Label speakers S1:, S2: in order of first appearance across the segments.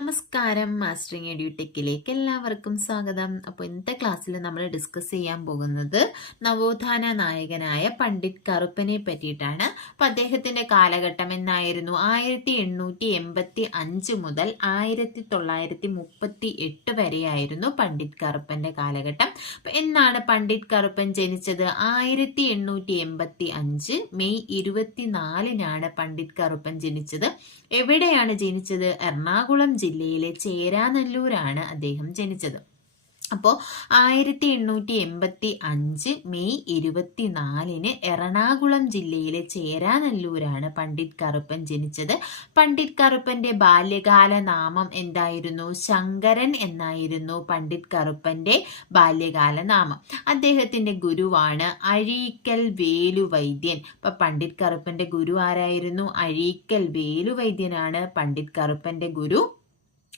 S1: നമസ്കാരം മാസ്റ്ററിങ് എഡ്യൂടെക്കിലേക്ക് എല്ലാവർക്കും സ്വാഗതം. അപ്പോൾ ഇന്നത്തെ ക്ലാസ്സിൽ നമ്മൾ ഡിസ്കസ് ചെയ്യാൻ പോകുന്നത് നവോത്ഥാന നായകനായ പണ്ഡിറ്റ് കറുപ്പനെ പറ്റിയിട്ടാണ്. അപ്പം അദ്ദേഹത്തിന്റെ കാലഘട്ടം എന്നായിരുന്നു? ആയിരത്തി എണ്ണൂറ്റി എൺപത്തി അഞ്ച് മുതൽ ആയിരത്തി തൊള്ളായിരത്തി മുപ്പത്തി എട്ട് വരെയായിരുന്നു പണ്ഡിറ്റ് കറുപ്പന്റെ കാലഘട്ടം. അപ്പം എന്നാണ് പണ്ഡിറ്റ് കറുപ്പൻ ജനിച്ചത്? ആയിരത്തി എണ്ണൂറ്റി എൺപത്തി അഞ്ച് മെയ് ഇരുപത്തിനാലിനാണ് പണ്ഡിറ്റ് കറുപ്പൻ ജനിച്ചത്. എവിടെയാണ് ജനിച്ചത്? എറണാകുളം ജില്ലയിലെ ചേരാനല്ലൂരാണ് അദ്ദേഹം ജനിച്ചത്. അപ്പോൾ ആയിരത്തി എണ്ണൂറ്റി എൺപത്തി അഞ്ച് മെയ് ഇരുപത്തിനാലിന് എറണാകുളം ജില്ലയിലെ ചേരാനല്ലൂരാണ് പണ്ഡിറ്റ് കറുപ്പൻ ജനിച്ചത്. പണ്ഡിറ്റ് കറുപ്പന്റെ ബാല്യകാല നാമം എന്തായിരുന്നു? ശങ്കരൻ എന്നായിരുന്നു പണ്ഡിറ്റ് കറുപ്പന്റെ ബാല്യകാല നാമം. അദ്ദേഹത്തിന്റെ ഗുരുവാണ് അഴീക്കൽ വേലു വൈദ്യൻ അപ്പം പണ്ഡിറ്റ് കറുപ്പന്റെ ഗുരു ആരായിരുന്നു? അഴീക്കൽ വേലു വൈദ്യനാണ് പണ്ഡിറ്റ് കറുപ്പന്റെ ഗുരു.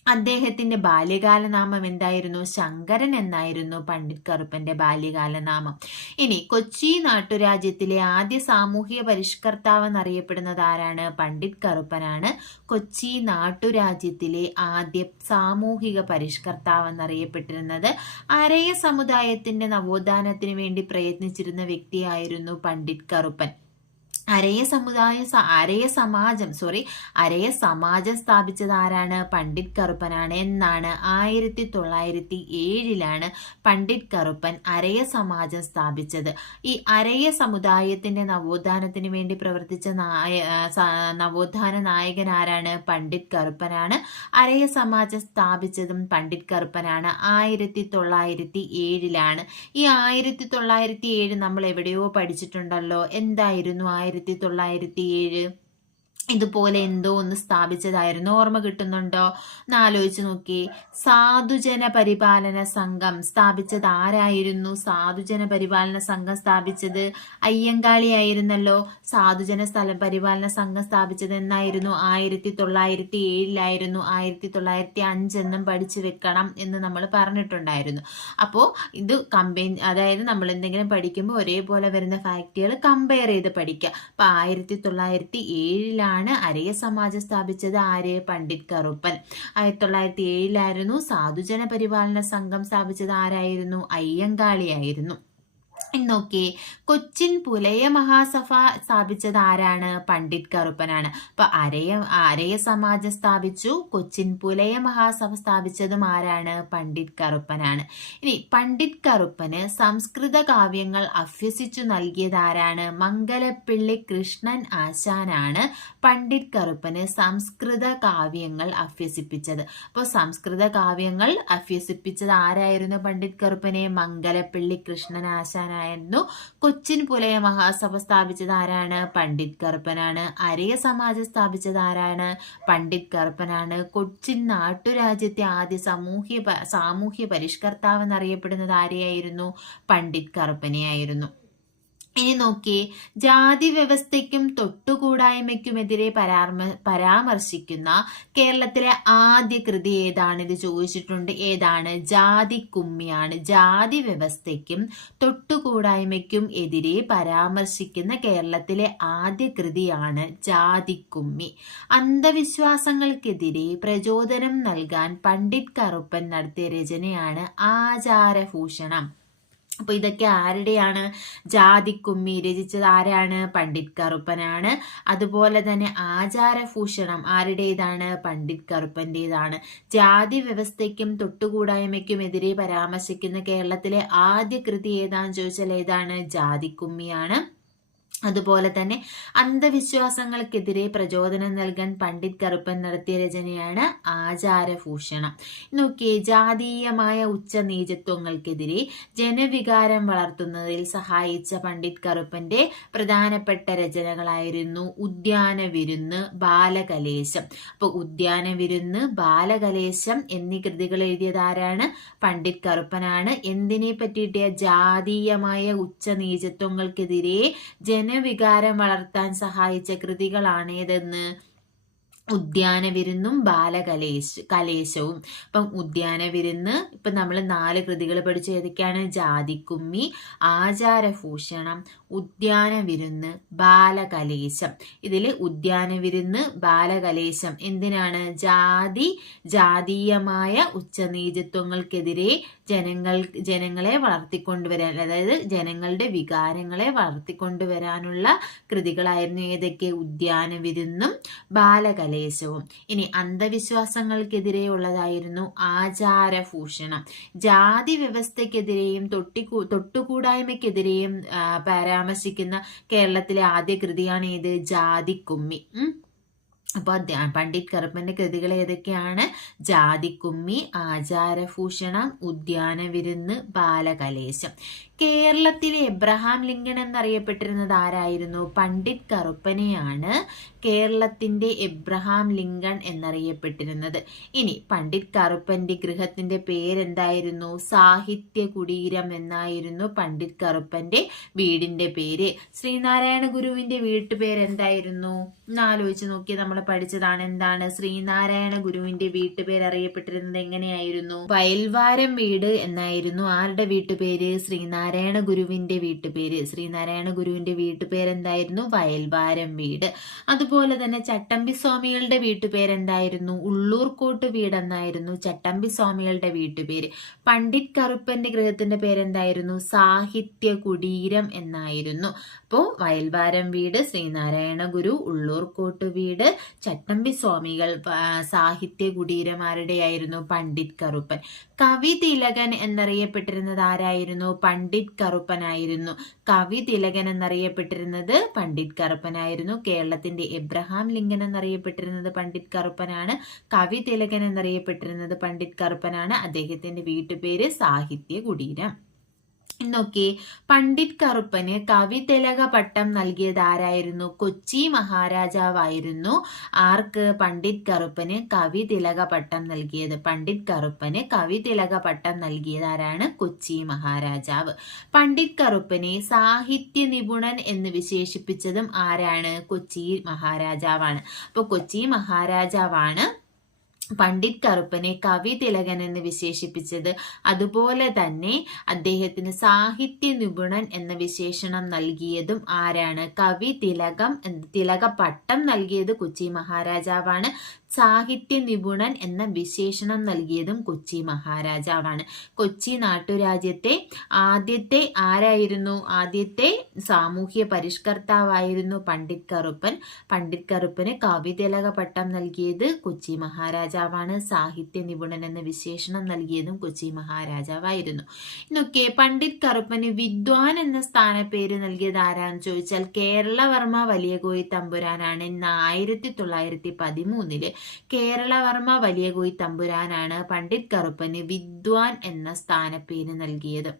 S1: അദ്ദേഹത്തിന്റെ ബാല്യകാലനാമം എന്തായിരുന്നു? ശങ്കരൻ എന്നായിരുന്നു പണ്ഡിറ്റ് കറുപ്പന്റെ ബാല്യകാലനാമം. ഇനി കൊച്ചി നാട്ടുരാജ്യത്തിലെ ആദ്യ സാമൂഹിക പരിഷ്കർത്താവ് എന്നറിയപ്പെടുന്നത് ആരാണ്? പണ്ഡിറ്റ് കറുപ്പനാണ് കൊച്ചി നാട്ടുരാജ്യത്തിലെ ആദ്യ സാമൂഹിക പരിഷ്കർത്താവ് എന്നറിയപ്പെട്ടിരുന്നത് അരയ സമുദായത്തിന്റെ നവോത്ഥാനത്തിന് വേണ്ടി പ്രയത്നിച്ചിരുന്ന വ്യക്തിയായിരുന്നു പണ്ഡിറ്റ് കറുപ്പൻ. അരയ സമുദായ അരയ സമാജം സോറി അരയ സമാജം സ്ഥാപിച്ചത് ആരാണ്? പണ്ഡിറ്റ് കറുപ്പനാണ് എന്നാണ് ആയിരത്തി തൊള്ളായിരത്തി ഏഴിലാണ് പണ്ഡിറ്റ് കറുപ്പൻ അരയ സമാജം സ്ഥാപിച്ചത്. ഈ അരയ സമുദായത്തിന്റെ നവോത്ഥാനത്തിന് വേണ്ടി പ്രവർത്തിച്ച നായ നവോത്ഥാന നായകൻ ആരാണ്? പണ്ഡിറ്റ് കറുപ്പനാണ്. അരയ സമാജം സ്ഥാപിച്ചതും പണ്ഡിറ്റ് കറുപ്പനാണ് ആയിരത്തി തൊള്ളായിരത്തി ഏഴിലാണ് ഈ ആയിരത്തി തൊള്ളായിരത്തി ഏഴ് നമ്മൾ എവിടെയോ പഠിച്ചിട്ടുണ്ടല്ലോ. എന്തായിരുന്നു ആയിരത്തി ആയിരത്തി തൊള്ളായിരത്തി ഏഴ് ഇതുപോലെ എന്തോ ഒന്ന് സ്ഥാപിച്ചതായിരുന്നു. ഓർമ്മ കിട്ടുന്നുണ്ടോ? എന്നാലോചിച്ച് നോക്കി. സാധുജന പരിപാലന സംഘം സ്ഥാപിച്ചത് ആരായിരുന്നു? സാധുജന പരിപാലന സംഘം സ്ഥാപിച്ചത് അയ്യങ്കാളി ആയിരുന്നല്ലോ. സാധുജന സ്ഥല പരിപാലന സംഘം സ്ഥാപിച്ചത് എന്നായിരുന്നു? ആയിരത്തി തൊള്ളായിരത്തി ഏഴിലായിരുന്നു. ആയിരത്തി തൊള്ളായിരത്തി അഞ്ചെന്നും പഠിച്ചു വെക്കണം എന്ന് നമ്മൾ പറഞ്ഞിട്ടുണ്ടായിരുന്നു. അപ്പോൾ ഇത് കമ്പയിൻ അതായത് നമ്മൾ എന്തെങ്കിലും പഠിക്കുമ്പോൾ ഒരേപോലെ വരുന്ന ഫാക്റ്റുകൾ കമ്പയർ ചെയ്ത് പഠിക്കുക. അപ്പോൾ ആയിരത്തി തൊള്ളായിരത്തി ഏഴിലാണ് ആണ് അരയ സമാജം സ്ഥാപിച്ചത് ആര് പണ്ഡിറ്റ് കറുപ്പൻ. ആയിരത്തി തൊള്ളായിരത്തി ഏഴിലായിരുന്നു സാധുജന പരിപാലന സംഘം സ്ഥാപിച്ചത് ആരായിരുന്നു? അയ്യങ്കാളിയായിരുന്നു നോക്കി. കൊച്ചിൻ പുലയ മഹാസഭ സ്ഥാപിച്ചത് ആരാണ് പണ്ഡിറ്റ് കറുപ്പനാണ്. അപ്പൊ അരയ അരയ സമാജം സ്ഥാപിച്ചു. കൊച്ചിൻ പുലയ മഹാസഭ സ്ഥാപിച്ചതും ആരാണ്? പണ്ഡിറ്റ് കറുപ്പനാണ്. ഇനി പണ്ഡിറ്റ് കറുപ്പന് സംസ്കൃത കാവ്യങ്ങൾ അഭ്യസിച്ചു നൽകിയത് ആരാണ് മംഗലപ്പിള്ളി കൃഷ്ണൻ ആശാനാണ് പണ്ഡിറ്റ് കറുപ്പന് സംസ്കൃത കാവ്യങ്ങൾ അഭ്യസിപ്പിച്ചത്. അപ്പോൾ സംസ്കൃത കാവ്യങ്ങൾ അഭ്യസിപ്പിച്ചത് ആരായിരുന്നു പണ്ഡിറ്റ് കറുപ്പനെ? മംഗലപ്പിള്ളി കൃഷ്ണൻ ആശാനാണ്. ആയിരുന്നു കൊച്ചിൻ പുലയ മഹാസഭ സ്ഥാപിച്ചത് ആരാണ് പണ്ഡിറ്റ് കറുപ്പനാണ് അരയ സമാജം സ്ഥാപിച്ചത് ആരാണ് പണ്ഡിറ്റ് കറുപ്പനാണ് കൊച്ചിൻ നാട്ടുരാജ്യത്തെ ആദ്യ സാമൂഹ്യ സാമൂഹ്യ പരിഷ്കർത്താവ് എന്നറിയപ്പെടുന്നത് ആരെയായിരുന്നു? പണ്ഡിറ്റ് കറുപ്പനെയായിരുന്നു ഇനി നോക്കി. ജാതി വ്യവസ്ഥയ്ക്കും തൊട്ടുകൂടായ്മയ്ക്കുമെതിരെ പരാമ പരാമർശിക്കുന്ന കേരളത്തിലെ ആദ്യ കൃതി ഏതാണ്? ഇത് ചോദിച്ചിട്ടുണ്ട്. ഏതാണ്? ജാതി കുമ്മിയാണ്. ജാതി വ്യവസ്ഥയ്ക്കും തൊട്ടുകൂടായ്മയ്ക്കും എതിരെ പരാമർശിക്കുന്ന കേരളത്തിലെ ആദ്യ കൃതിയാണ് ജാതിക്കുമ്മി അന്ധവിശ്വാസങ്ങൾക്കെതിരെ പ്രചോദനം നൽകാൻ പണ്ഡിറ്റ് കറുപ്പൻ നടത്തിയ രചനയാണ് ആചാരഭൂഷണം. അപ്പോൾ ഇതൊക്കെ ആരുടെയാണ്? ജാതിക്കുമ്മി രചിച്ചത് ആരാണ്? പണ്ഡിറ്റ് കറുപ്പനാണ്. അതുപോലെ തന്നെ ആചാരഭൂഷണം ആരുടേതാണ്? പണ്ഡിറ്റ് കറുപ്പന്റെതാണ്. ജാതി വ്യവസ്ഥയ്ക്കും തൊട്ടുകൂടായ്മയ്ക്കും എതിരെ പരാമർശിക്കുന്ന കേരളത്തിലെ ആദ്യ കൃതി ഏതാണെന്ന് ചോദിച്ചാൽ ഏതാണ്? ജാതിക്കുമ്മിയാണ്. അതുപോലെ തന്നെ അന്ധവിശ്വാസങ്ങൾക്കെതിരെ പ്രചോദനം നൽകാൻ പണ്ഡിറ്റ് കറുപ്പൻ നടത്തിയ രചനയാണ് ആചാരഭൂഷണം. നോക്കിയേ ജാതീയമായ ഉച്ച നീചത്വങ്ങൾക്കെതിരെ ജനവികാരം വളർത്തുന്നതിൽ സഹായിച്ച പണ്ഡിറ്റ് കറുപ്പന്റെ പ്രധാനപ്പെട്ട രചനകളായിരുന്നു ഉദ്യാന വിരുന്ന് ബാലകലേശം. അപ്പോൾ ഉദ്യാന വിരുന്ന് ബാലകലേശം എന്നീ കൃതികൾ എഴുതിയതാരാണ് പണ്ഡിറ്റ് കറുപ്പനാണ്. എന്തിനെ പറ്റിയിട്ട്? ജാതീയമായ ഉച്ച നീചത്വങ്ങൾക്കെതിരെ ജന ജനവികാരം വളർത്താൻ സഹായിച്ച കൃതികളാണേതെന്ന് ഉദ്യാന വിരുന്നും ബാലകലേശ കലേശവും. ഇപ്പം ഉദ്യാന വിരുന്ന് ഇപ്പം നമ്മൾ നാല് കൃതികൾ പഠിച്ചു. ഏതൊക്കെയാണ്? ജാതിക്കുമ്മി ആചാരഭൂഷണം ഉദ്യാന വിരുന്ന് ബാലകലേശം. ഇതിൽ ഉദ്യാന വിരുന്ന് ബാലകലേശം എന്തിനാണ്? ജാതി ജാതീയമായ ഉച്ചനീചത്വങ്ങൾക്കെതിരെ ജനങ്ങൾ ജനങ്ങളെ വളർത്തിക്കൊണ്ടുവരാൻ അതായത് ജനങ്ങളുടെ വികാരങ്ങളെ വളർത്തിക്കൊണ്ടുവരാനുള്ള കൃതികളായിരുന്നു ഏതൊക്കെ? ഉദ്യാന വിരുന്നും ബാലകലേശവും. ഇനി അന്ധവിശ്വാസങ്ങൾക്കെതിരെയുള്ളതായിരുന്നു ആചാരഭൂഷണം. ജാതി വ്യവസ്ഥയ്ക്കെതിരെയും തൊട്ടിക്കൂ തൊട്ടുകൂടായ്മയ്ക്കെതിരെയും പരാമർശിക്കുന്ന കേരളത്തിലെ ആദ്യ കൃതിയാണ് ഏത്? ജാതിക്കുമ്മി. അപ്പോൾ പണ്ഡിറ്റ് കറുപ്പന്റെ കൃതികൾ ഏതൊക്കെയാണ്? ജാതിക്കുമ്മി ആചാരഭൂഷണം ഉദ്യാനവിരുന്ന് ബാലകലേശം. കേരളത്തിലെ എബ്രഹാം ലിങ്കൺ എന്നറിയപ്പെട്ടിരുന്നത് ആരായിരുന്നു? പണ്ഡിറ്റ് കറുപ്പനെയാണ്. കേരളത്തിന്റെ എബ്രഹാം ലിങ്കൺ എന്നറിയപ്പെട്ടിരുന്നത്. ഇനി പണ്ഡിറ്റ് കറുപ്പന്റെ ഗൃഹത്തിന്റെ പേരെന്തായിരുന്നു? സാഹിത്യ കുടീരം എന്നായിരുന്നു പണ്ഡിറ്റ് കറുപ്പന്റെ വീടിന്റെ പേര്. ശ്രീനാരായണ ഗുരുവിന്റെ വീട്ടുപേര് എന്തായിരുന്നു ആലോചിച്ച് നോക്കി നമ്മൾ പഠിച്ചതാണ് എന്താണ്? ശ്രീനാരായണ ഗുരുവിന്റെ വീട്ടുപേര് അറിയപ്പെട്ടിരുന്നത് എങ്ങനെയായിരുന്നു? വയൽവാരം വീട് എന്നായിരുന്നു. ആരുടെ വീട്ടുപേര് ശ്രീനാരായണ ഗുരുവിന്റെ വീട്ടുപേര് ശ്രീനാരായണ ഗുരുവിന്റെ വീട്ടുപേരെന്തായിരുന്നു വയൽവാരം വീട്. അതുപോലെ തന്നെ ചട്ടമ്പി സ്വാമികളുടെ വീട്ടുപേരെന്തായിരുന്നു? ഉള്ളൂർക്കോട്ട് വീടെന്നായിരുന്നു ചട്ടമ്പി സ്വാമികളുടെ വീട്ടുപേര്. പണ്ഡിറ്റ് കറുപ്പന്റെ ഗൃഹത്തിന്റെ പേരെന്തായിരുന്നു? സാഹിത്യ കുടീരം എന്നായിരുന്നു. അപ്പോൾ വയൽവാരം വീട് ശ്രീനാരായണ ഗുരു ഉള്ളൂർക്കോട്ട് വീട് ചട്ടമ്പി സ്വാമികൾ സാഹിത്യ കുടീരം ആരുടെയായിരുന്നു പണ്ഡിറ്റ് കറുപ്പൻ. കവി തിലകൻ എന്നറിയപ്പെട്ടിരുന്നത് ആരായിരുന്നു? പണ്ഡിറ്റ് കറുപ്പനായിരുന്നു. കവി തിലകൻ എന്നറിയപ്പെട്ടിരുന്നത് പണ്ഡിറ്റ് കറുപ്പനായിരുന്നു. കേരളത്തിന്റെ എബ്രഹാം ലിങ്കൻ എന്നറിയപ്പെട്ടിരുന്നത് പണ്ഡിറ്റ് കറുപ്പനാണ്. കവി തിലകൻ എന്നറിയപ്പെട്ടിരുന്നത് പണ്ഡിറ്റ് കറുപ്പനാണ്. അദ്ദേഹത്തിന്റെ വീട്ടുപേര് സാഹിത്യ കുടീരം നോക്കി. പണ്ഡിറ്റ് കറുപ്പന് കവിതിലക പട്ടം നൽകിയത് ആരായിരുന്നു കൊച്ചി മഹാരാജാവായിരുന്നു. ആർക്ക്? പണ്ഡിറ്റ് കറുപ്പന് കവിതിലക പട്ടം നൽകിയത്. പണ്ഡിറ്റ് കറുപ്പന് കവിതിലക പട്ടം നൽകിയത് ആരാണ് കൊച്ചി മഹാരാജാവ്. പണ്ഡിറ്റ് കറുപ്പനെ സാഹിത്യ നിപുണൻ എന്ന് വിശേഷിപ്പിച്ചതും ആരാണ്? കൊച്ചി മഹാരാജാവാണ്. അപ്പോൾ കൊച്ചി മഹാരാജാവാണ് പണ്ഡിറ്റ് കറുപ്പനെ കവി തിലകൻ എന്ന് വിശേഷിപ്പിച്ചത് അതുപോലെ തന്നെ അദ്ദേഹത്തിന് സാഹിത്യ നിപുണൻ എന്ന വിശേഷണം നൽകിയതും ആരാണ്? കവി തിലകം തിലക പട്ടം നൽകിയത് കൊച്ചി മഹാരാജാവാണ്. സാഹിത്യ നിപുണൻ എന്ന വിശേഷണം നൽകിയതും കൊച്ചി മഹാരാജാവാണ്. കൊച്ചി നാട്ടുരാജ്യത്തെ ആദ്യത്തെ ആരായിരുന്നു? ആദ്യത്തെ സാമൂഹ്യ പരിഷ്കർത്താവായിരുന്നു പണ്ഡിറ്റ് കറുപ്പൻ പണ്ഡിറ്റ് കറുപ്പന് കവിതിലക പട്ടം നൽകിയത് കൊച്ചി മഹാരാജാവാണ്. സാഹിത്യ നിപുണൻ എന്ന വിശേഷണം നൽകിയതും കൊച്ചി മഹാരാജാവായിരുന്നു. ഇന്നൊക്കെ പണ്ഡിറ്റ് കറുപ്പന് വിദ്വാൻ എന്ന സ്ഥാനപ്പേര് നൽകിയത് ആരാന്ന് ചോദിച്ചാൽ കേരളവർമ്മ വലിയ കോയി തമ്പുരാനാണ്. ഇന്ന് ആയിരത്തി തൊള്ളായിരത്തി പതിമൂന്നിൽ കേരളവർമ്മ വലിയകോയി തമ്പുരാനാണ് പണ്ഡിറ്റ് കറുപ്പന് വിദ്വാൻ എന്ന സ്ഥാനപ്പേര് നൽകിയത്.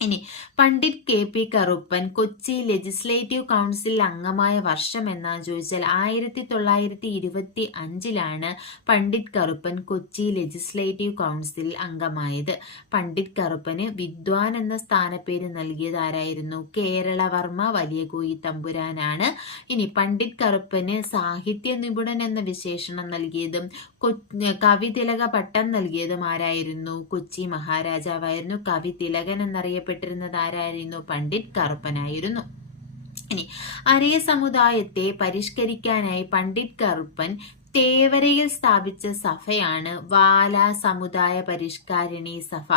S1: ഇനി Pandit K P Karuppan Kochi legislative council അംഗമായ വർഷം എന്നാന്ന് ചോദിച്ചാൽ ആയിരത്തി തൊള്ളായിരത്തി ഇരുപത്തി അഞ്ചിലാണ് പണ്ഡിറ്റ് കറുപ്പൻ കൊച്ചി ലെജിസ്ലേറ്റീവ് കൗൺസിൽ അംഗമായത്. പണ്ഡിറ്റ് കറുപ്പന് വിദ്വാൻ എന്ന സ്ഥാനപ്പേര് നൽകിയത് ആരായിരുന്നു? കേരളവർമ്മ വലിയകോയി തമ്പുരാനാണ്. ഇനി പണ്ഡിറ്റ് കറുപ്പന് സാഹിത്യ നിപുണൻ എന്ന വിശേഷണം നൽകിയതും കവിതിലക പട്ടം നൽകിയതും ആരായിരുന്നു? കൊച്ചി മഹാരാജാവായിരുന്നു കവിതിലകൻ തിലകൻ എന്നറിയപ്പെട്ട അറിയപ്പെട്ടിരുന്നത് ആരായിരുന്നു? പണ്ഡിറ്റ് കറുപ്പനായിരുന്നു. ഇനി അരയ സമുദായത്തെ പരിഷ്കരിക്കാനായി പണ്ഡിറ്റ് കറുപ്പൻ തേവരയിൽ സ്ഥാപിച്ച സഭയാണ് വാല സമുദായ പരിഷ്കാരിണി സഭ.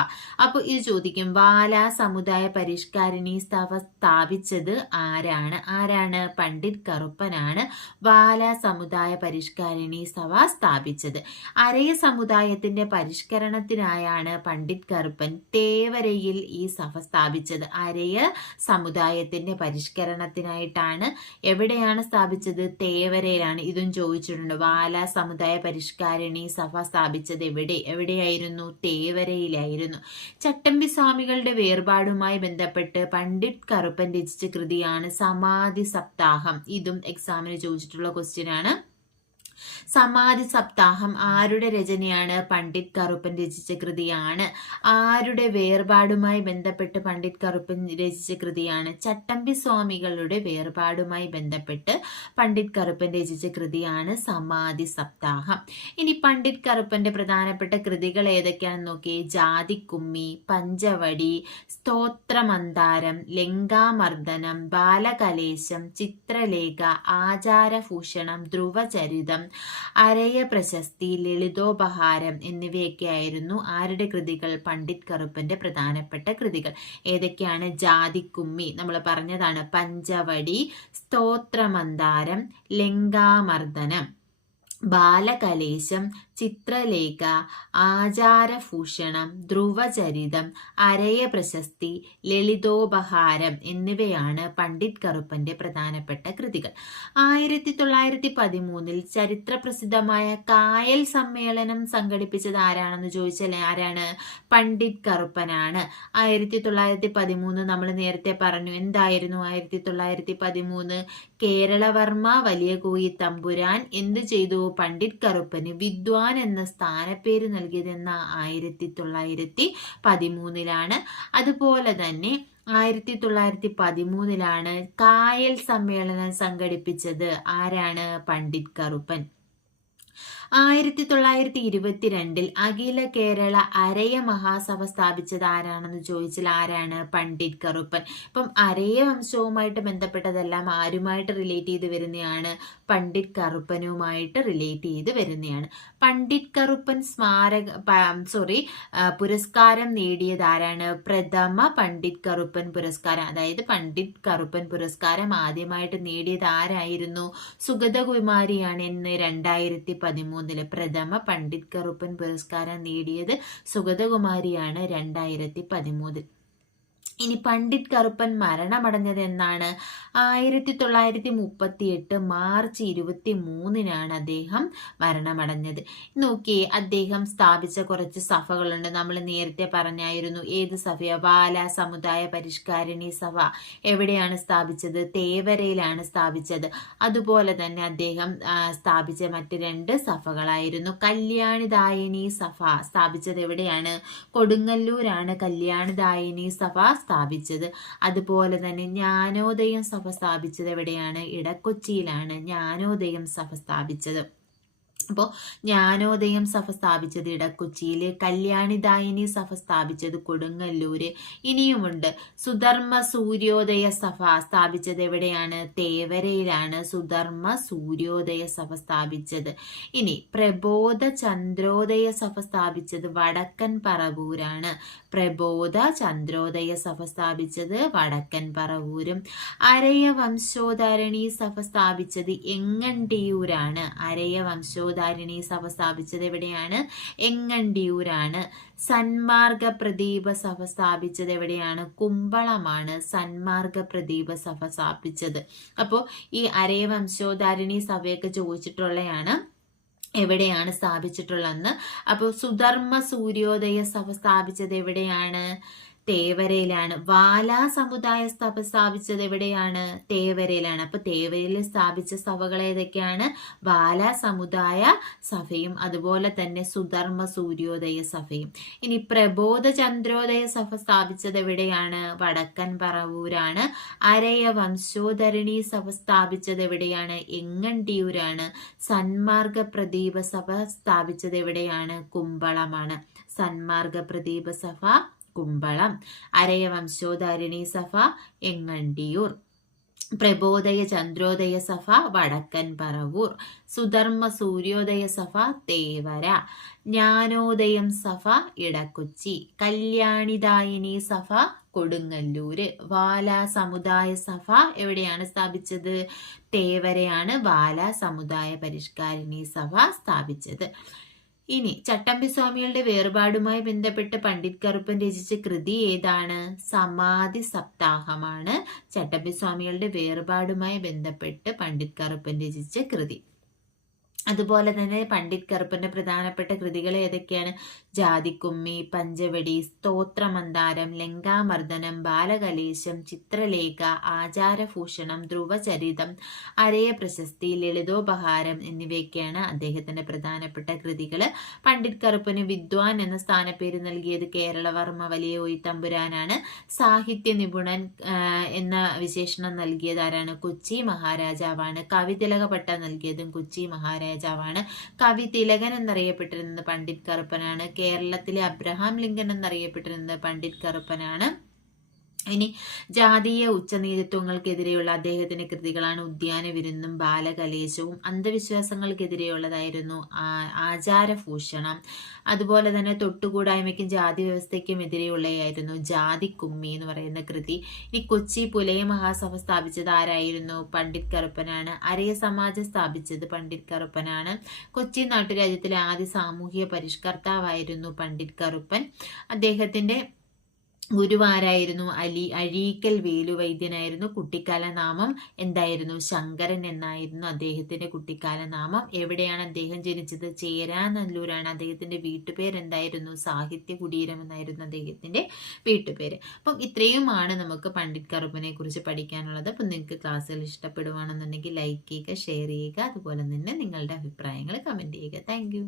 S1: അപ്പോൾ ഇത് ചോദിക്കും വാല സമുദായ പരിഷ്കാരിണി സഭ സ്ഥാപിച്ചത് ആരാണ്? ആരാണ് പണ്ഡിറ്റ് കറുപ്പനാണ് വാല സമുദായ പരിഷ്കാരിണി സഭ സ്ഥാപിച്ചത്? അരയ സമുദായത്തിന്റെ പരിഷ്കരണത്തിനായാണ് പണ്ഡിറ്റ് കറുപ്പൻ തേവരയിൽ ഈ സഭ സ്ഥാപിച്ചത്. അരയ സമുദായത്തിന്റെ പരിഷ്കരണത്തിനായിട്ടാണ്. എവിടെയാണ് സ്ഥാപിച്ചത്? തേവരയിലാണ്. ഇതും ചോദിച്ചിട്ടുണ്ട്. വാല പാലാ സമുദായ പരിഷ്കാരിണി സഭ സ്ഥാപിച്ചത് എവിടെ? എവിടെയായിരുന്നു? തേവരയിലായിരുന്നു. ചട്ടമ്പി സ്വാമികളുടെ വേർപാടുമായി ബന്ധപ്പെട്ട് പണ്ഡിറ്റ് കറുപ്പൻ രചിച്ച കൃതിയാണ് സമാധി സപ്താഹം. ഇതും എക്സാമിന് ചോദിച്ചിട്ടുള്ള ക്വസ്റ്റ്യൻ ആണ്. സമാധി സപ്താഹം ആരുടെ രചനയാണ്? പണ്ഡിറ്റ് കറുപ്പൻ രചിച്ച കൃതിയാണ്. ആരുടെ വേർപാടുമായി ബന്ധപ്പെട്ട് പണ്ഡിറ്റ് കറുപ്പൻ രചിച്ച കൃതിയാണ്? ചട്ടമ്പി സ്വാമികളുടെ വേർപാടുമായി ബന്ധപ്പെട്ട് പണ്ഡിറ്റ് കറുപ്പൻ രചിച്ച കൃതിയാണ് സമാധി സപ്താഹം. ഇനി പണ്ഡിറ്റ് കറുപ്പന്റെ പ്രധാനപ്പെട്ട കൃതികൾ ഏതൊക്കെയാണെന്ന് നോക്കി ജാതിക്കുമ്മി പഞ്ചവടി സ്തോത്രമന്താരം ലങ്കാമർദ്ദനം ബാലകലേശം ചിത്രലേഖ ആചാരഭൂഷണം ധ്രുവചരിതം അരയ പ്രശസ്തി ലളിതോപഹാരം എന്നിവയൊക്കെയായിരുന്നു ആരുടെ കൃതികൾ? പണ്ഡിറ്റ് കറുപ്പന്റെ പ്രധാനപ്പെട്ട കൃതികൾ. ഏതൊക്കെയാണ്? ജാതിക്കുമ്മി നമ്മൾ പറഞ്ഞതാണ് പഞ്ചവടി സ്തോത്രമന്ദാരം ലങ്കാമർദ്ദനം. ബാലകലേശം ചിത്രലേഖ ആചാരഭൂഷണം ധ്രുവചരിതം അരയ പ്രശസ്തി ലളിതോപഹാരം എന്നിവയാണ് പണ്ഡിറ്റ് കറുപ്പന്റെ പ്രധാനപ്പെട്ട കൃതികൾ. ആയിരത്തി തൊള്ളായിരത്തി പതിമൂന്നിൽ ചരിത്രപ്രസിദ്ധമായ കായൽ സമ്മേളനം സംഘടിപ്പിച്ചത് ആരാണെന്ന് ചോദിച്ചാൽ ആരാണ്? പണ്ഡിറ്റ് കറുപ്പനാണ്. ആയിരത്തി തൊള്ളായിരത്തി പതിമൂന്ന് നമ്മൾ നേരത്തെ പറഞ്ഞു. എന്തായിരുന്നു ആയിരത്തി തൊള്ളായിരത്തി പതിമൂന്ന് കേരളവർമ്മ വലിയ കോയി തമ്പുരാൻ എന്ത് ചെയ്തു? പണ്ഡിറ്റ് കറുപ്പന് വിദ്വാൻ എന്ന സ്ഥാനപ്പേര് നൽകിയതെന്ന ആയിരത്തി തൊള്ളായിരത്തി പതിമൂന്നിലാണ് അതുപോലെ തന്നെ ആയിരത്തി തൊള്ളായിരത്തി പതിമൂന്നിലാണ് കായൽ സമ്മേളനം സംഘടിപ്പിച്ചത്. ആരാണ് പണ്ഡിറ്റ് കറുപ്പൻ? ആയിരത്തി തൊള്ളായിരത്തി ഇരുപത്തിരണ്ടിൽ അഖില കേരള അരയ മഹാസഭ സ്ഥാപിച്ചത് ആരാണെന്ന് ചോദിച്ചാൽ ആരാണ്? പണ്ഡിറ്റ് കറുപ്പൻ. ഇപ്പം അരയ വംശവുമായിട്ട് ബന്ധപ്പെട്ടതെല്ലാം ആരുമായിട്ട് റിലേറ്റ് ചെയ്ത് വരുന്നതാണ് പണ്ഡിറ്റ് കറുപ്പനുമായിട്ട് റിലേറ്റ് ചെയ്ത് വരുന്നതാണ് പണ്ഡിറ്റ് കറുപ്പൻ സ്മാരക സോറി പുരസ്കാരം നേടിയത് ആരാണ്? പ്രഥമ പണ്ഡിറ്റ് കറുപ്പൻ പുരസ്കാരം അതായത് പണ്ഡിറ്റ് കറുപ്പൻ പുരസ്കാരം ആദ്യമായിട്ട് നേടിയത് ആരായിരുന്നു? സുഗതകുമാരിയാണ് എന്ന് രണ്ടായിരത്തി പതിമൂന്ന് മൂന്നിൽ പ്രഥമ പണ്ഡിറ്റ് കറുപ്പൻ പുരസ്കാരം നേടിയത് സുഗതകുമാരിയാണ് രണ്ടായിരത്തി പതിമൂന്നിൽ. ഇനി പണ്ഡിറ്റ് കറുപ്പൻ മരണമടഞ്ഞത് എന്നാണ് ആയിരത്തി തൊള്ളായിരത്തി മുപ്പത്തി എട്ട് മാർച്ച് ഇരുപത്തി മൂന്നിനാണ് അദ്ദേഹം മരണമടഞ്ഞത്. നോക്കിയേ അദ്ദേഹം സ്ഥാപിച്ച കുറച്ച് സഭകളുണ്ട്. നമ്മൾ നേരത്തെ പറഞ്ഞായിരുന്നു ഏത് സഭയ? ബാല സമുദായ പരിഷ്കാരിണി സഭ എവിടെയാണ് സ്ഥാപിച്ചത്? തേവരയിലാണ് സ്ഥാപിച്ചത്. അതുപോലെ തന്നെ അദ്ദേഹം സ്ഥാപിച്ച മറ്റ് രണ്ട് സഭകളായിരുന്നു. കല്യാണിദായിനി സഭ സ്ഥാപിച്ചത് എവിടെയാണ്? കൊടുങ്ങല്ലൂരാണ് കല്യാണിദായിനി സഭ സ്ഥാപിച്ചത്. അതുപോലെ തന്നെ ജ്ഞാനോദയം സഭ സ്ഥാപിച്ചത് എവിടെയാണ്? ഇടക്കൊച്ചിയിലാണ് ജ്ഞാനോദയം സഭ സ്ഥാപിച്ചത്. അപ്പോൾ ജ്ഞാനോദയം സഭ സ്ഥാപിച്ചത് ഇടക്കൊച്ചിയിൽ കല്യാണിദായിനി സഭ സ്ഥാപിച്ചത് കൊടുങ്ങല്ലൂര്. ഇനിയുമുണ്ട്. സുധർമ്മ സൂര്യോദയ സഭ സ്ഥാപിച്ചത് എവിടെയാണ്? തേവരയിലാണ് സുധർമ്മ സൂര്യോദയ സഭ സ്ഥാപിച്ചത്. ഇനി പ്രബോധ ചന്ദ്രോദയ സഭ സ്ഥാപിച്ചത് വടക്കൻ പറവൂരാണ്. പ്രബോധ ചന്ദ്രോദയ സഭ സ്ഥാപിച്ചത് വടക്കൻ പറവൂരും. അരയ വംശോധരണി സഭ സ്ഥാപിച്ചത് എങ്ങണ്ടിയൂരാണ്? അരയ വംശോധ അവതാരിണി സഭ സ്ഥാപിച്ചത് എവിടെയാണ്? എങ്ങണ്ടിയൂരാണ്. സന്മാർഗ പ്രദീപ സഭ സ്ഥാപിച്ചത് എവിടെയാണ്? കുമ്പളമാണ് സന്മാർഗ പ്രദീപ സഭ സ്ഥാപിച്ചത്. അപ്പോൾ ഈ അരേ വംശോധാരിണി സഭയൊക്കെ ചോദിച്ചിട്ടുള്ളതാണ് എവിടെയാണ് സ്ഥാപിച്ചിട്ടുള്ളതെന്ന്. അപ്പോൾ സുധർമ്മ സൂര്യോദയ സഭ സ്ഥാപിച്ചത് എവിടെയാണ്? തേവരയിലാണ്. വാല സമുദായ സഭ സ്ഥാപിച്ചത് എവിടെയാണ്? തേവരയിലാണ്. അപ്പൊ തേവരയിൽ സ്ഥാപിച്ച സഭകൾ ഏതൊക്കെയാണ്? വാല സമുദായ സഭയും അതുപോലെ തന്നെ സുധർമ്മ സൂര്യോദയ സഭയും. ഇനി പ്രബോധ ചന്ദ്രോദയ സഭ സ്ഥാപിച്ചത് എവിടെയാണ്? വടക്കൻ പറവൂരാണ്. അരയ വംശോധരണി സഭ സ്ഥാപിച്ചത് എവിടെയാണ്? എങ്ങണ്ടിയൂരാണ്? സന്മാർഗ പ്രദീപ സഭ സ്ഥാപിച്ചത് എവിടെയാണ്? കുമ്പളമാണ്. സന്മാർഗ പ്രദീപ സഭ കുമ്പളം. അരയവംശോധാരിണി സഭ എങ്ങണ്ടിയൂർ. പ്രബോധയ ചന്ദ്രോദയ സഭ വടക്കൻ പറവൂർ. സുധർമ്മ സൂര്യോദയ സഭ തേവര. ജ്ഞാനോദയം സഭ ഇടക്കൊച്ചി. കല്യാണിദായിനി സഭ കൊടുങ്ങല്ലൂര്. വാല സമുദായ സഭ എവിടെയാണ് സ്ഥാപിച്ചത്? തേവരയാണ് വാല സമുദായ പരിഷ്കാരിണി സഭ സ്ഥാപിച്ചത്. ഇനി ചട്ടമ്പി സ്വാമികളുടെ വേർപാടുമായി ബന്ധപ്പെട്ട് പണ്ഡിറ്റ് കറുപ്പൻ രചിച്ച കൃതി ഏതാണ്? സമാധി സപ്താഹമാണ് ചട്ടമ്പി സ്വാമികളുടെ വേർപാടുമായി ബന്ധപ്പെട്ട് പണ്ഡിറ്റ് കറുപ്പൻ രചിച്ച കൃതി. അതുപോലെ തന്നെ പണ്ഡിറ്റ് കറുപ്പന്റെ പ്രധാനപ്പെട്ട കൃതികൾ ഏതൊക്കെയാണ്? ജാതിക്കുമ്മി പഞ്ചവടി സ്തോത്രമന്ദാരം ലങ്കാമർദ്ദനം ബാലകലേശം ചിത്രലേഖ ആചാരഭൂഷണം ധ്രുവചരിതം അരയ പ്രശസ്തി ലളിതോപഹാരം എന്നിവയൊക്കെയാണ് അദ്ദേഹത്തിന്റെ പ്രധാനപ്പെട്ട കൃതികൾ. പണ്ഡിറ്റ് കറുപ്പന് വിദ്വാൻ എന്ന സ്ഥാനപ്പേര് നൽകിയത് കേരളവർമ്മ വലിയ തമ്പുരാനാണ് സാഹിത്യ നിപുണൻ എന്ന വിശേഷണം നൽകിയത് ആരാണ്? കൊച്ചി മഹാരാജാവാണ്. കവിതിലക പട്ട നൽകിയതും കൊച്ചി മഹാരാജാവാണ് കവി തിലകൻ എന്നറിയപ്പെട്ടിരുന്നത് പണ്ഡിറ്റ് കറുപ്പനാണ്. കേരളത്തിലെ അബ്രഹാം ലിങ്കൻ എന്നറിയപ്പെട്ടിരുന്നത് പണ്ഡിറ്റ് കറുപ്പനാണ്. ഇനി ജാതീയ ഉച്ചനീതിത്വങ്ങൾക്കെതിരെയുള്ള അദ്ദേഹത്തിന്റെ കൃതികളാണ് ഉദ്യാന വിരുന്നും ബാലകലേശവും അന്ധവിശ്വാസങ്ങൾക്കെതിരെയുള്ളതായിരുന്നു ആചാരഭൂഷണം. അതുപോലെ തന്നെ തൊട്ടുകൂടായ്മയ്ക്കും ജാതി വ്യവസ്ഥയ്ക്കും എതിരെയുള്ളതായിരുന്നു ജാതി കുമ്മി എന്ന് പറയുന്ന കൃതി. ഇനി കൊച്ചി പുലയ മഹാസഭ സ്ഥാപിച്ചത് ആരായിരുന്നു പണ്ഡിറ്റ് കറുപ്പനാണ്. അരയ സമാജം സ്ഥാപിച്ചത് പണ്ഡിറ്റ് കറുപ്പനാണ്. കൊച്ചി നാട്ടുരാജ്യത്തിലെ ആദ്യ സാമൂഹിക പരിഷ്കർത്താവായിരുന്നു പണ്ഡിറ്റ് കറുപ്പൻ. അദ്ദേഹത്തിന്റെ ഗുരുവാരായിരുന്നു അലി. അഴീക്കൽ വേലുവൈദ്യനായിരുന്നു കുട്ടിക്കാല നാമം എന്തായിരുന്നു? ശങ്കരൻ എന്നായിരുന്നു അദ്ദേഹത്തിന്റെ കുട്ടിക്കാല നാമം എവിടെയാണ് അദ്ദേഹം ജനിച്ചത്? ചേരാനല്ലൂരാണ്. അദ്ദേഹത്തിന്റെ വീട്ടുപേര് എന്തായിരുന്നു സാഹിത്യ കുടീരം എന്നായിരുന്നു അദ്ദേഹത്തിന്റെ വീട്ടുപേര്. അപ്പം ഇത്രയുമാണ് നമുക്ക് പണ്ഡിറ്റ് കറുപ്പനെ കുറിച്ച് പഠിക്കാനുള്ളത്. അപ്പം നിങ്ങൾക്ക് ക്ലാസ്സുകൾ ഇഷ്ടപ്പെടുവാണെന്നുണ്ടെങ്കിൽ ലൈക്ക് ചെയ്യുക ഷെയർ ചെയ്യുക. അതുപോലെ തന്നെ നിങ്ങളുടെ അഭിപ്രായങ്ങൾ കമന്റ് ചെയ്യുക. താങ്ക്